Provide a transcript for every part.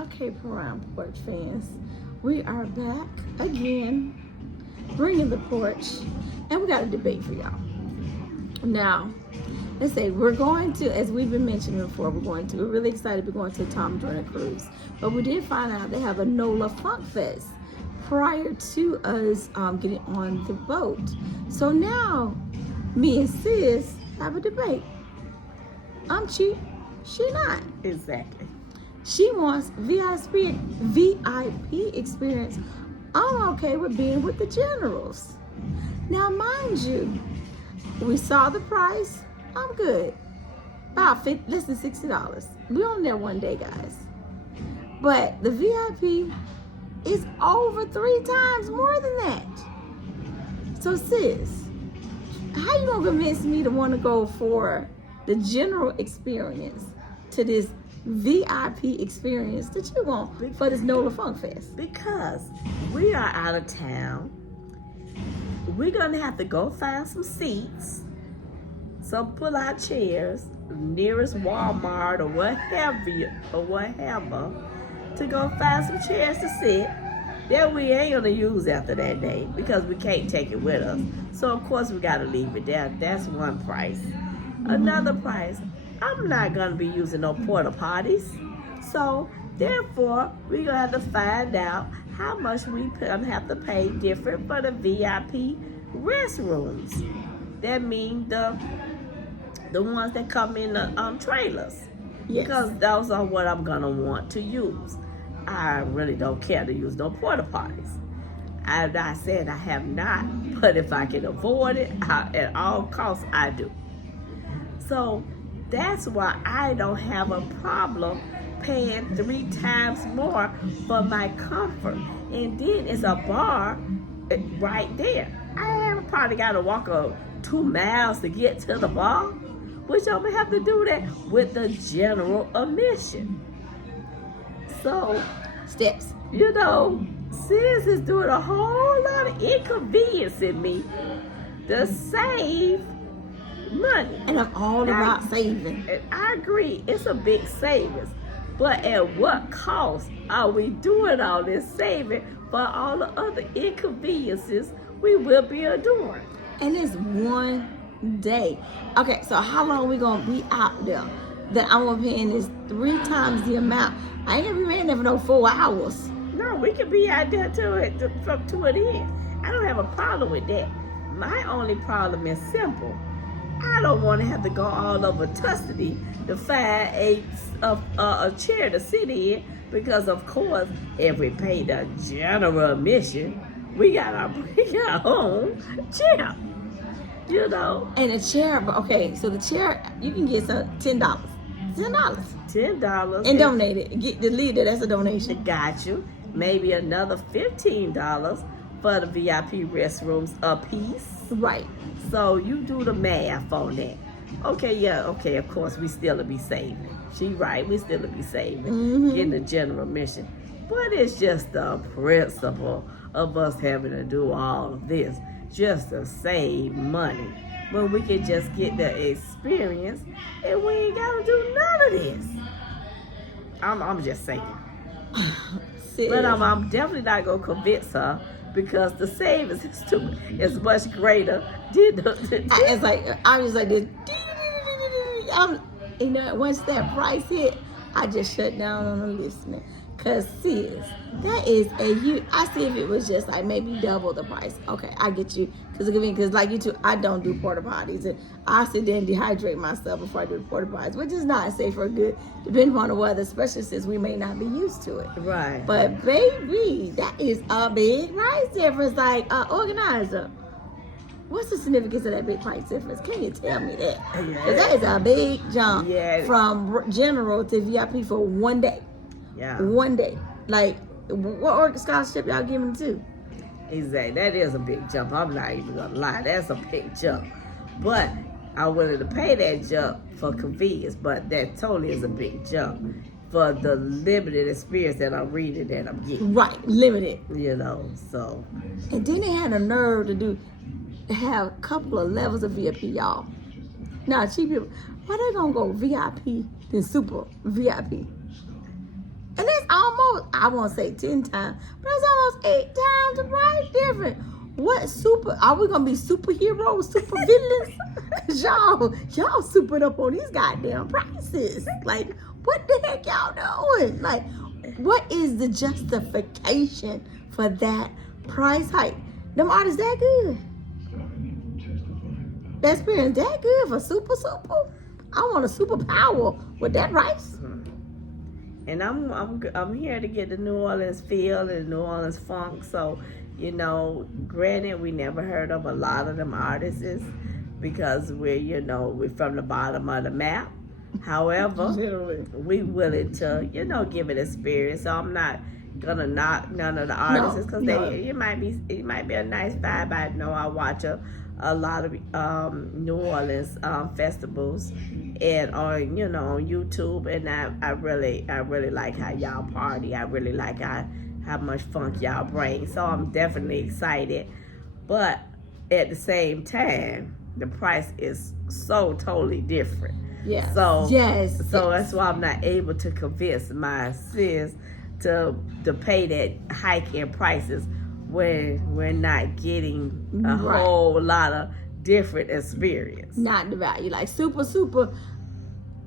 Okay, Prime Porch fans, we are back again, bringing the porch, and we got a debate for y'all. Now, let's say we're going to, as we've been mentioning before, we're really excited we're going to Tom Joyner Cruise, but we did find out they have a NOLA Funk Fest prior to us getting on the boat. So now, me and Sis have a debate. I'm cheap, she not. Exactly. She wants VIP experience. I'm okay with being with the generals. Now, mind you, we saw the price. I'm good. About less than $60. We only there one day, guys. But the VIP is over 3 times more than that. So, sis, how you gonna convince me to want to go for the general experience to this VIP experience that you want for this NOLA Funk Fest? Because we are out of town. We're going to have to go find some seats, some pull-out chairs, nearest Walmart or whatever, to go find some chairs to sit that we ain't going to use after that day because we can't take it with us. So, of course, we got to leave it there. That's one price. Another price, I'm not going to be using no porta potties. So, therefore, we're going to have to find out how much we gonna have to pay different for the VIP restrooms. That means the ones that come in the trailers. Yes. Because those are what I'm going to want to use. I really don't care to use no porta potties. I'm not saying I have not, but if I can avoid it, at all costs, I do. So that's why I don't have a problem paying 3 times more for my comfort. And then it's a bar right there. I haven't probably got to walk 2 miles to get to the bar, which I'm going to have to do that with the general admission. So, Steps. you know, Sis is doing a whole lot of inconveniencing me to save money. And I'm all about saving. And I agree, it's a big savings. But at what cost are we doing all this saving for all the other inconveniences we will be enduring? And it's one day. Okay, so how long are we going to be out there that I'm going to be paying this 3 times the amount? I ain't going to be paying there for no 4 hours. No, we could be out there from 2 to the end. I don't have a problem with that. My only problem is simple. I don't want to have to go all over Tuscany to find a chair to sit in because, of course, if we pay the general admission, we got bring our own chair, you know. And a chair, okay, so the chair, you can get $10. $10. $10. And donate it. Get the leader, that's a donation. Got you. Maybe another $15 for the VIP restrooms a piece. Right. So you do the math on that. Okay, of course we still will be saving. She right, we still will be saving, getting the general mission. But it's just the principle of us having to do all of this just to save money when we can just get the experience and we ain't gotta do none of this. I'm just saying. But I'm definitely not gonna convince her because the savings is much greater. It's like I was like this. You know, once that price hit, I just shut down on the listening. Cause sis, that is I see if it was just like maybe double the price. Okay, I get you. Cause like you too, I don't do porta potties, and I sit there and dehydrate myself before I do the porta potties, which is not safe or good, depending on the weather, especially since we may not be used to it. Right. But baby, that is a big price difference. Like organizer, what's the significance of that big price difference? Can you tell me that? Yeah. Cause that is a big jump from general to VIP for one day. Yeah. One day. Like, what scholarship y'all giving to? Exactly. That is a big jump. I'm not even gonna lie. That's a big jump. But I'm willing to pay that jump for convenience. But that totally is a big jump for the limited experience that I'm reading that I'm getting. Right. Limited. You know, so. And then they had a nerve to have a couple of levels of VIP, y'all. Now, cheap people, why they gonna go VIP then super VIP? And It's almost, I won't say 10 times, but it's almost 8 times the price different. What super, are we gonna be superheroes, super villains? Cause y'all super up on these goddamn prices. Like, what the heck y'all doing? Like, what is the justification for that price hike? Them artists that good? That experience that good for super? I want a superpower with that price. And I'm here to get the New Orleans feel and New Orleans funk. So, you know, granted, we never heard of a lot of them artists because we're from the bottom of the map. However, Literally. we willing to, give it experience. So I'm not gonna knock none of the artists because it might be a nice vibe. I know I watch a lot of New Orleans festivals and on YouTube, and I really like how y'all party. I really like how much funk y'all bring. So I'm definitely excited, but at the same time, the price is so totally different. Yeah. So yes. That's why I'm not able to convince my sis to pay that hike in prices when we're not getting a whole lot of different experience. Not the value. Like super,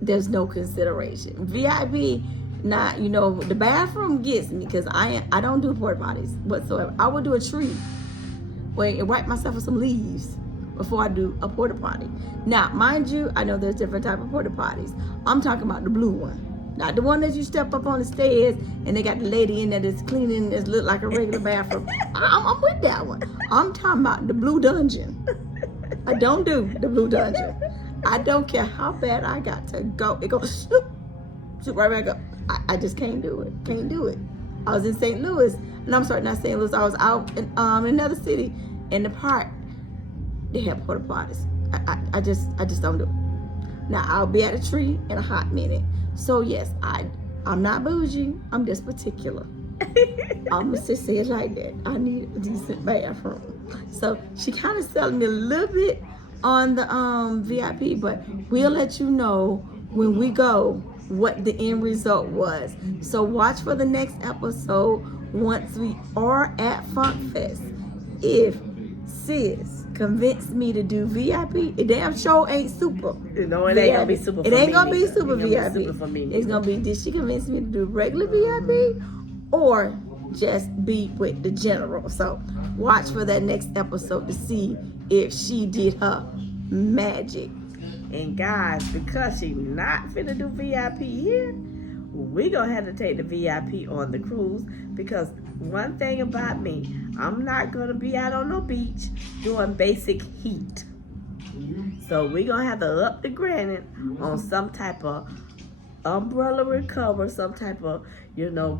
there's no consideration. VIP, the bathroom gets me because I don't do porta potties whatsoever. I would do a tree and wipe myself with some leaves before I do a porta potty. Now, mind you, I know there's different type of porta potties. I'm talking about the blue one. Not the one that you step up on the stairs and they got the lady in there that's cleaning that look like a regular bathroom. I'm with that one. I'm talking about the blue dungeon. I don't do the blue dungeon. I don't care how bad I got to go. It goes shoot right back up. I just can't do it. Can't do it. I was in St. Louis, and I'm sorry, not St. Louis. I was out in another city in the park. They have porta potties. I just don't do it. Now I'll be at a tree in a hot minute. So yes, I'm not bougie. I'm just particular. I'm gonna just say it like that. I need a decent bathroom. So she kind of selling me a little bit on the VIP, but we'll let you know when we go what the end result was. So watch for the next episode once we are at Funk Fest. If sis convinced me to do VIP, it damn sure ain't super. It ain't gonna be super. It ain't gonna be super VIP. VIP. It's gonna be, did she convince me to do regular VIP or just be with the general? So watch for that next episode to see if she did her magic. And guys, because she not finna do VIP here, we gonna have to take the VIP on the cruise, because one thing about me, I'm not gonna be out on no beach doing basic heat. So we gonna have to up the granite on some type of umbrella recover, some type of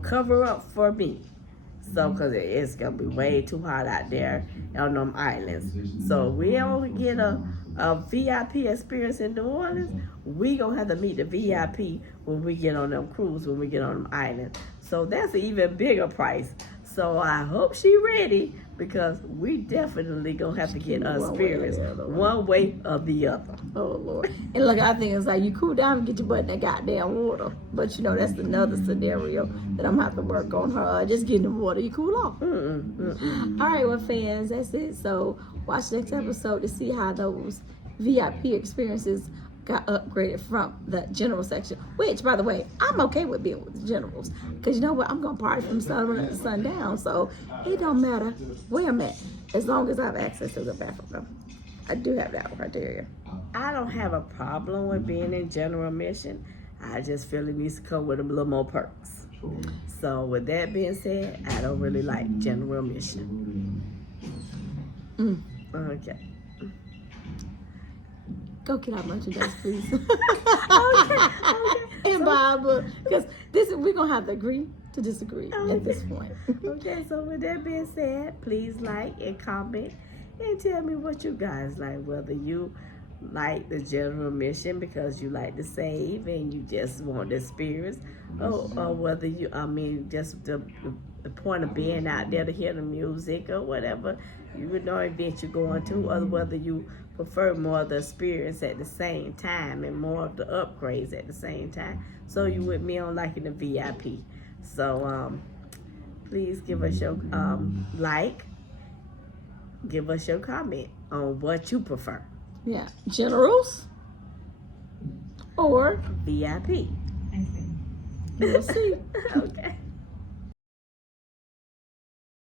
cover up for me. So, because it's going to be way too hot out there on them islands. So, we don't get a VIP experience in New Orleans. We going to have to meet the VIP when we get on them cruise, when we get on them islands. So, that's an even bigger price. So, I hope she ready, because we definitely going to have to get an experience one way or the other. Oh, Lord. And look, I think it's like you cool down and get your butt in that goddamn water. But, that's another scenario that I'm going to have to work on her. Just get in the water, you cool off. All right, well, fans, that's it. So watch the next episode to see how those VIP experiences got upgraded from the general section. Which, by the way, I'm okay with being with the generals. Because you know what? I'm going to party from sunrise to sundown. So it don't matter where I'm at, as long as I have access to the bathroom. I do have that criteria. I don't have a problem with being in general admission. I just feel it needs to come with a little more perks. So with that being said, I don't really like general admission. Okay. Go get our merchandise, please. Okay. And buy a book. Because we're going to have to agree to disagree at this point. Okay, so with that being said, please like and comment and tell me what you guys like, whether you like the general admission because you like to save and you just want the experience, or whether just the point of being out there to hear the music or whatever event you're going to, or whether you prefer more of the experience at the same time and more of the upgrades at the same time. So you with me on liking the VIP. So please give us your give us your comment on what you prefer. Yeah, generals or VIP. we'll see. Okay.